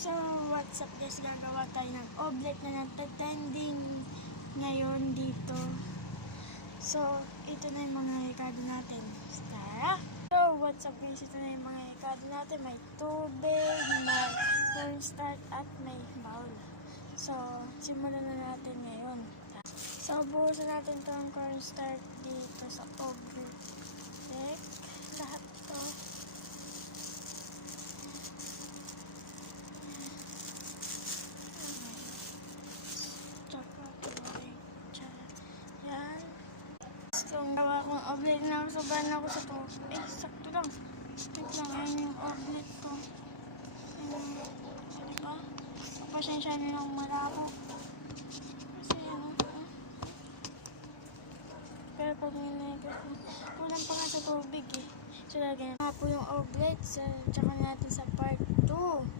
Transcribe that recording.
So, what's up guys? Gagawa tayo ng omelet na nagtatending ngayon dito. So, ito na yung mga rekado natin. Tara! So, what's up guys? Ito na yung mga rekado natin. May tubig, may cornstarch at may bowl. So, simulan na natin ngayon. So, buhusan natin itong cornstarch dito sa omelet. Lahat to. Yan. So, ang gawa kong omelet na sobrang ako sa tubig. Sakto lang. Wait lang. Ayan yung omelet ko. Diba? Pasensya nyo lang malabo. Kasi ano. Pero pag nilagay ko, kulang pa nga sa tubig eh. So, lagyan nga po yung omelet. Tsaka natin sa part 2.